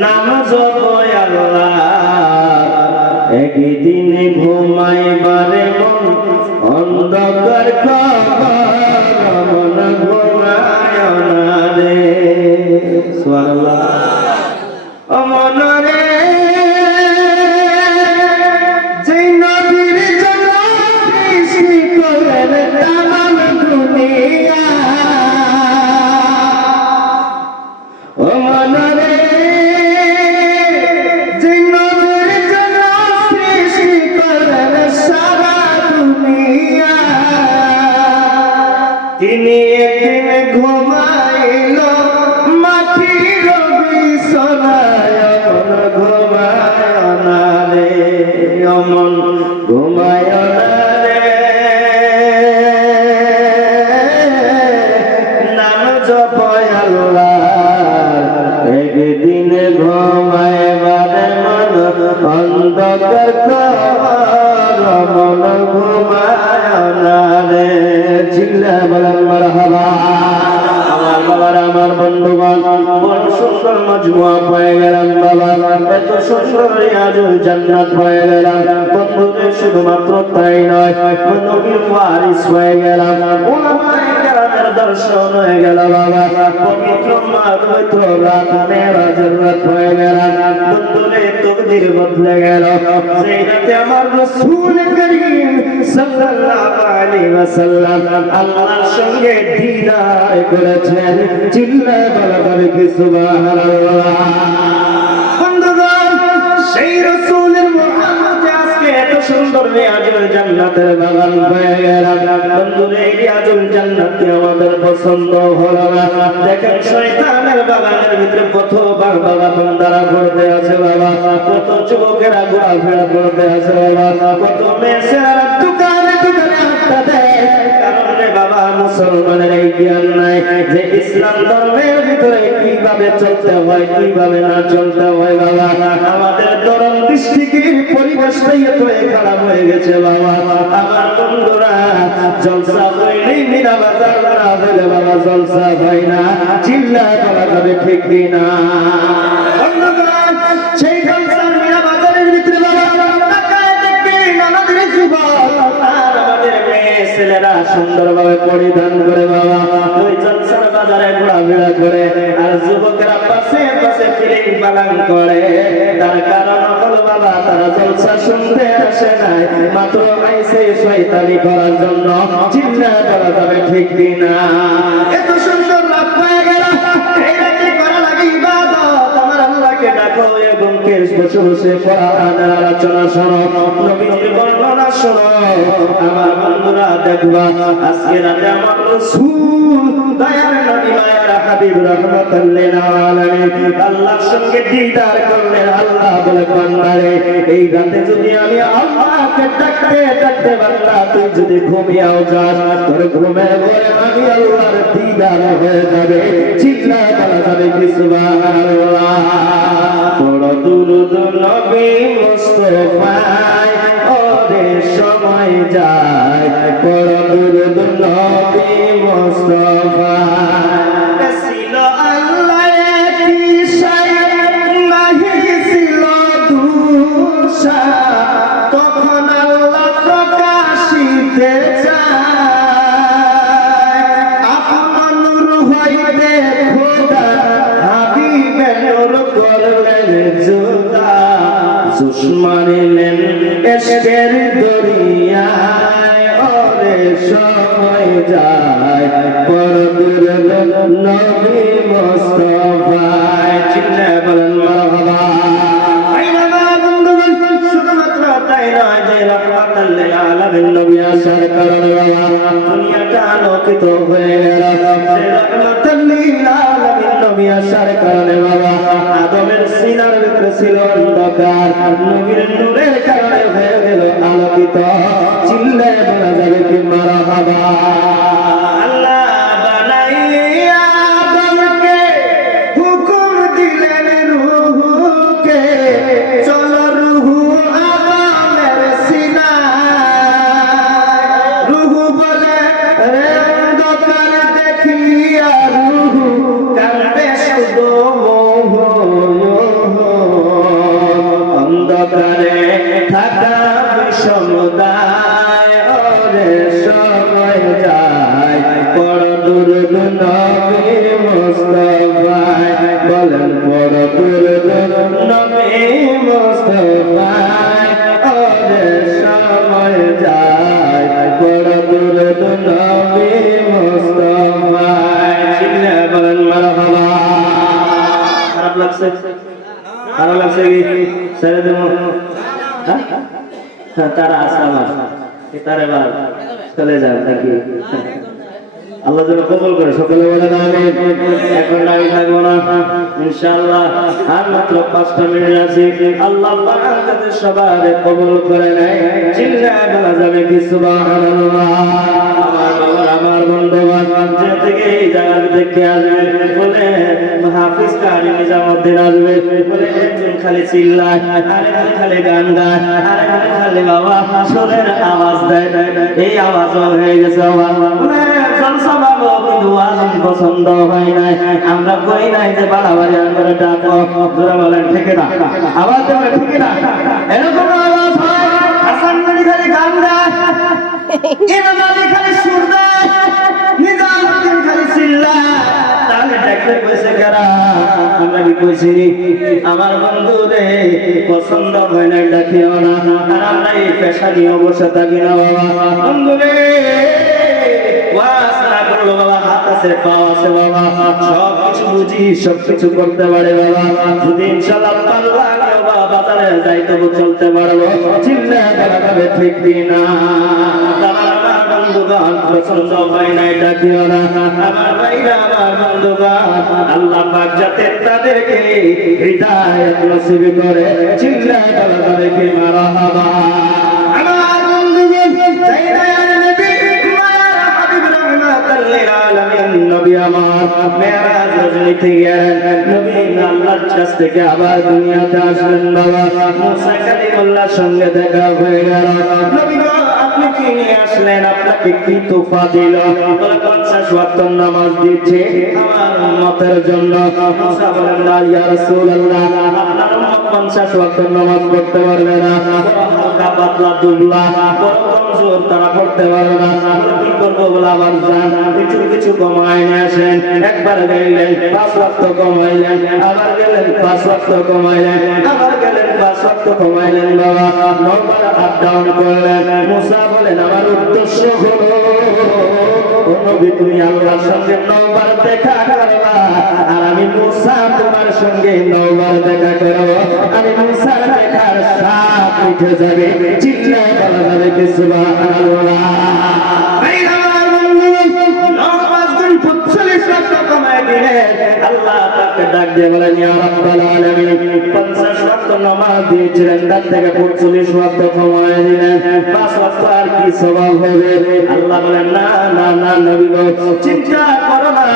নামাজ পড়ে আল্লাহ একদিন ঘুমাইবারে মন অন্ধকার কবর মন ঘুমায় না রে সুবহানাল্লাহ ও মন রে যেই নবীর জন্য সৃষ্টি করলেন তামাম দুনিয়া ও মন রে যেই নবীর জন্য সৃষ্টি করলেন সারা দুনিয়া তিনি একদিন ঘুমাইল মাটির বিছানায় মন ঘুমায় না রে মন ঘুমায় না রে নাম জপায় আল্লাহ একদিন ঘুমাইবার মন অন্ধকার কবর মন ঘুমায় না রে চিল্লা বলেন মারহাবা আমার বাবার আমার বন্ধুগণ বড় সুন্দর মজমুয়া পেয়ে গেলাম বাবা এত সুন্দর রিয়াজুল জান্নাত পেয়ে গেলাম বন্ধুদের শুধুমাত্র তাই নয় নবীর ওয়ারিস হয়ে গেলাম উলামায়ে কেরামের দর্শন হয়ে গেল বাবা পবিত্র পবিত্র রাত মেরাজের রাত হয়ে গেলাম বন্ধুরে তকদির বদলে গেল সেই রাতে আমার রাসূল করিম সাল্লাল্লাহু আলাইহি ওয়াসাল্লাম আল্লাহর সঙ্গে দিদার করেছেন চিল্লা বলা কি সুবহানাল্লাহ বন্ধুগণ সেই রাসূলের মুহাম্মদে আজকে এত সুন্দর রিয়াজুল জান্নাতের বাগান হয়ে গেলাম বন্ধুরে রিয়াজুল জান্নাতে আমাদের পছন্দ হলো না দেখেন শয়তানের বাগানের ভিতরে কত বাবা বন্দারা ঘুরতে আছে বাবা কত যুবকেরা ঘোরাফেরা করতে আছে বাবা কত মেয়েরা দোকানে দোকানে আড্ডা দেয় কারণ রে বাবা মুসলমানের এই জ্ঞান নাই যে ইসলাম ধর্মের ভিতরে কিভাবে চলতে হয় কিভাবে না চলতে হয় বাবা আমাদের ধর্ম দৃষ্টির পরিবেশটাই এত খারাপ হয়ে গেছে বাবা আমার বন্ধুরা জলসা হইলেই মিনা বাজার না হলে বাবা জলসা হয় না চিল্লা করা যাবে ঠিক না বন্ধুগণ সেই জলসা মিনা বাজারের ভিতরে বাবা তাকায় দেখবে নানাদের যুবক আর আমাদের মেয়ে ছেলেরা সুন্দরভাবে পরিধান করে বাবা ওই জলসার বাজারে ঘোরাফেরা করে আর যুবকেরা পাশে পাশে ফিলিং বালাং করে তার কারণ হলো বাবা তারা জলসা শুনতে আসে নাই মাত্র আইছে শয়তানি করার জন্য চিন্তা করা যাবে ঠিক না এত সুন্দর লাভ পেয়ে গেল এটা কি করা লাগে ইবাদত আমার আল্লাহকে ডাকো এবং কেস বসে বসে কোরআনের আলোচনা শোনো নবীর বর্ণনা শোনো আমার বন্ধুরা দেখবা আজকে রাতে আমার রাসূল দয়ার নবী মায়ের হাবিব রাহমাতুল লিল আলামিন আল্লাহর সঙ্গে দিদার করলেন আল্লাহ বলে বান্দারে এই রাতে যদি আমি আল্লাহকে ডাকতে ডাকতে বান্দা তুই যদি ঘুমিয়েও যাস তোর ঘুমের পরে আমি আল্লাহর দিদার হয়ে যাবে চিল্লা বলা যাবে কি সুবহানাল্লাহ বড় দুরূদ নবী মুস্তাফায় ওরে সময় যায় বড় দুরূদ নবী মুস্তাফায় ছিল আল্লাহ কি শায় নাহি ছিল দুশা তখন আল্লাহ প্রকাশিতে চায় আপন নূর হইতে খোদা হাবিবে নূর করলেন জুদা জোশ মারিলেন এশকের দরিয়ায় ওরে সময় যায় পরদুর নবী মুস্তাফায় চিল্লা বলেন মারহাবা আই বাবা বন্ধুগণ শুধুমাত্র তাই নয় যে রাহমাতুল লিল আলামিন নবী আসার কারণে বাবা দুনিয়াটা আলোকিত হয়ে গেল যে রাহমাতুল লিল আলামিন নবী আসার কারণে বাবা আদমের সিনার ভিতরে ছিল অন্ধকার নবীর নূরের কারণে হয়ে গেল আলোকিত চিল্লা বলা যাবে কি মারহাবা আল্লাহ বানাইয়া আদমকে হুকুম দিলেন রূহকে চলো রূহ আদমের সিনায় রূহ বলে রে অন্ধকার দেখিয়া দুরূদ নবী মুস্তাফায় বলেন পড় দুরূদ নবী মুস্তাফায় ওরে সময় যায় পড় দুরূদ নবী মুস্তাফায় চিল্লা বলেন মারহাবা খারাপ লাগছে কি ছেড়ে দেব তারা আসা আমার তারা এবার চলে যান নাকি আল্লাহ যেন কবুল করে সকলে বলেন আমিন এখন আমি থাকবো না ইনশাআল্লাহ আর মাত্র 5টা মিনিট আছে আল্লাহ পাক আমাদের সবার কবুল করে নেয় চিল্লায় বলা যাবে কি সুবহানাল্লাহ আমার বন্ধুবান যে থেকে এই জায়গা থেকে আসবে বলে হাফিজ কারি নিজামউদ্দিন আসবে বলে একজন খালি চিল্লায় আরেকজন খালি গান গায় আরেকজন খালি বাবা সুরের আওয়াজ দেয় এই আওয়াজও হয়ে গেছে পছন্দ হয় নাই আমরা কই নাই যে বাড়াবাড়ি করে ডাকো জোরে বলেন ঠিক না আওয়াজ দেবে ঠিক না এরকম আওয়াজ হয় হাসান গনি খালি গান গায় ইমাম আলী খালি সুর দেয় নিজামউদ্দিন খালি চিল্লায় তাহলে ডাকতে কইছে কারা আমরা কি কইছি আমার বন্ধু রে পছন্দ হয় না ডাকিও না আর আমরা এই পেশা নিয়ে বসে থাকি না বাবা বন্ধু রে বাবা হাত আছে পা আছে বাবা সব কিছু বুঝি সব কিছু করতে পারে বাবা যদি ইনশাআল্লাহ আল্লাহ বাবা বাজারে যাই তবু চলতে পারবো চিল্লা করা যাবে ঠিক না আমার বন্ধুগণ পছন্দ হয় না ডাকিও না আমার ভাইরা আমার বন্ধুগণ আল্লাহ পাক যাতে তাদেরকে হৃদায়াত নসিব করে চিল্লা করা যাবে কি মারহাবা আমার বন্ধুগণ চাইনা নবী আমার মেরাজ রজনীতে গেলেন নবী আল্লাহর কাছ থেকে আবার দুনিয়াতে আসলেন বাবা মুসা কালিমুল্লাহর সঙ্গে দেখা হয়ে গেল নবী আপনি কি নিয়ে আসলেন আপনাকে কি তোফা দিল বলে 50 ওয়াক্ত নামাজ দিয়েছে আমার উম্মতের জন্য মুসা বলেন ইয়া রাসূলুল্লাহ আপনার উম্মত 50 ওয়াক্ত নামাজ পড়তে পারবে না হালকা পাতলা দুবলা বড় কমজোর তারা পড়তে পারবে না কি করবো বলে আমার জান কিছু কমায় নিয়ে আসেন একবার গেলেন 5 ওয়াক্ত কমাইলেন আবার গেলেন 5 ওয়াক্ত কমাইলেন আবার গেলেন 5 ওয়াক্ত কমাইলেন বাবা 9 বার আপ ডাউন করলেন মুসা বলেন আমার উদ্দেশ্য হলো ও নবী তুমি আল্লাহর সঙ্গে 9 বার দেখা করবা আর আমি মুসা তোমার সঙ্গে 9 বার দেখা করব আমি মুসার দেখার সাথ উঠে যাবে চিল্লায় বলা যাবে কি সুবহানাল্লাহ আল্লাহ তাকে ডাক দিয়ে বলেন ইয়া রাব্বাল আলামিন 50 ওয়াক্ত নামাজ দিয়েছিলেন তার থেকে 45 ওয়াক্ত কমায় দিলেন 5 ওয়াক্ত আর কি সওয়াব হবে আল্লাহ বলেন না না না নবী গো চিন্তা করো না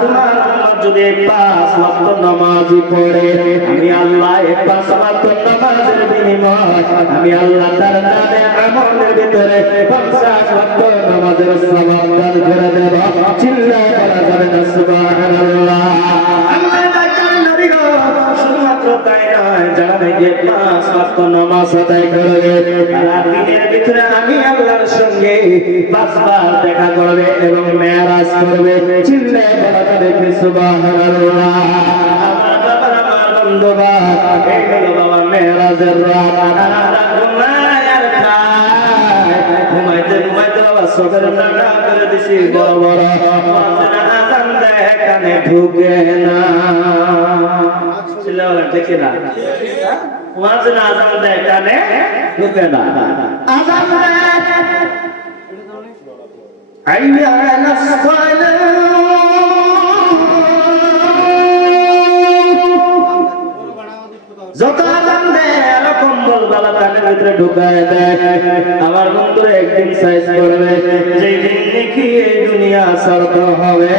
তোমার উম্মত যদি 5 ওয়াক্ত নামাজ পড়ে আমি আল্লাহ 5 ওয়াক্ত নামাজের বিনিময় আমি আল্লাহ তার নামে আমলের ভিতরে 50 ওয়াক্ত নামাজের সওয়াব দান করে দেব চিল্লায় বলা যাবে না সুবহানাল্লাহ আমরা ডাক্তার নবী গো শুধুমাত্র তাই নয় যারা নাকি 5 ওয়াক্ত নামাজ আদায় করবে আর দিনের ভিতরে আমি আল্লাহর সঙ্গে 5 বার দেখা করবে এবং মেরাজ করবে চিল্লায় বলা যাবে কি সুবহানাল্লাহ আমার বাবা আমার বন্ধুগণ এই হলো বাবা মেরাজের রাত আমরা ঘুমাই আর খাই ঘুমাইতে ঘুমাইতে বাবা চোখের টাকা করে দিছি বড় বড় আজান দেয় কানে ঢুকে না চিল্লাওয়ালা দেখে না ওয়াজিন আজান দেয় কানে ঢুকে না আজান দেয় আইয়া নাসসালাহ যত আজান দেয় এরকম বলবালা কানের ভিতরে ঢুকায় দেয় আমার বন্ধুরা একদিন সাইজ করবে যেই দিন নাকি এই দুনিয়া ছাড়তে হবে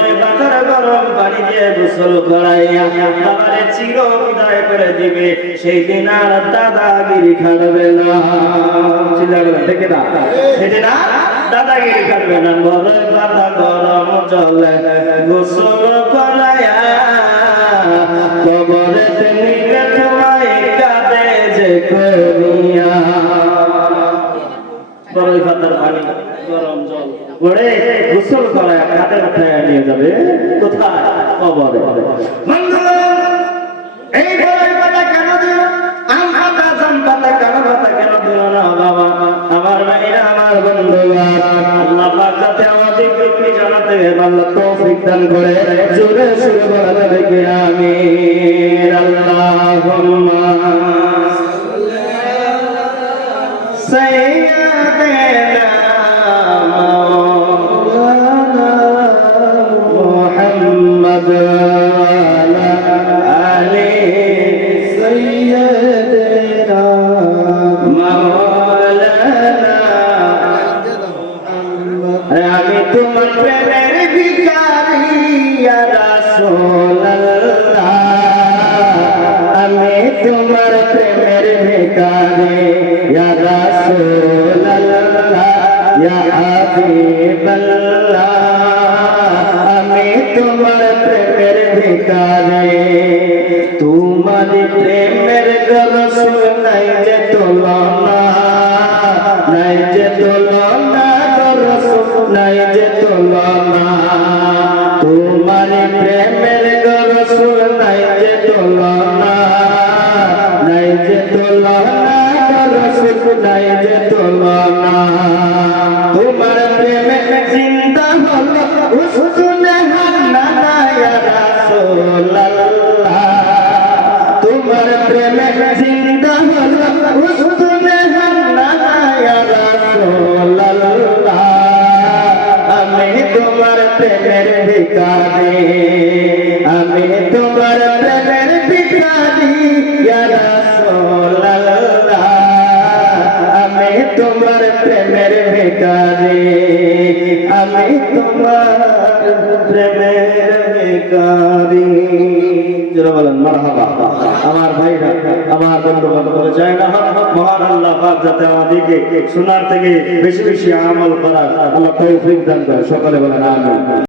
ওই বাজার গরম পানি দিয়ে গোসল করাইয়া বাবারে চির বিদায় করে দিবে সেই দিন আর দাদাগিরি খাটবে না চিল্লাবেন ঠিক না সেদিন আর দাদাগিরি খাটবে না বড় বাবা গরম জলে গোসল করাইয়া কবরে নিবে তোমায় কাঁদে যে করিয়া বড়ই পাতার পানি গরম জল পড়ে গোসল করায় কাঁধে উঠায় নিয়ে যাবে কোথায়? কবরে। এই বড়ই পাতা কেন দিল? আম পাতা, জাম পাতা, কালো পাতা কেন দিল না বাবা? আমার ভাইরা, আমার বন্ধুরা, আল্লাহ পাক যাতে আমাদেরকে কি জানাতে আল্লাহ তৌফিক দান করে, জোরে সুরে বলা যাবে কি আমিন। আল্লাহুম্মা সাইয়্যিদানা মাওলানা মুহাম্মদ ওয়া আলি সাইয়্যিদিনা মাওলানা। আমি তোমার প্রেমের ভিখারি ইয়া রাসূলুল্লাহ, আমি তোমার প্রেমের ভিখারি ইয়া রাসূলুল্লাহ, ইয়া হাবিবাল্লাহ, আমি তোমার প্রেমের ভিখারি। তোমার প্রেমের রসুল নাই যে তুলনা, নাই যে তুলনা, রসুল নাই যে তুলনা। তোমার প্রেমের রসুল নাই যে তুলনা, নাই যে তুলনা, রসুল নাই যে তুলনা। তোমার প্রেমে জিন্দা হলো উসনে হান্নানা ইয়া রাসূলুল্লাহ, তোমার প্রেমে জিন্দা হলো উসনে হান্নানা ইয়া রাসূলুল্লাহ, আমি তোমার প্রেমের ভিখারি, আমি তোমার প্রেমের ভিখারি ইয়া রাসূলুল্লাহ, আমি তোমার প্রেমের ভিখারি, আমি তোমার প্রেমের ভিখারি। জোরে বলেন মারহাবা। আমার ভাইরা, আমার বন্ধু বান্ধব চাই না মহান আল্লাহ পাক যাতে আমাদেরকে শোনার থেকে বেশি বেশি আমল করার আল্লাহ তৌফিক দান করে। সকলে বলেন আমিন।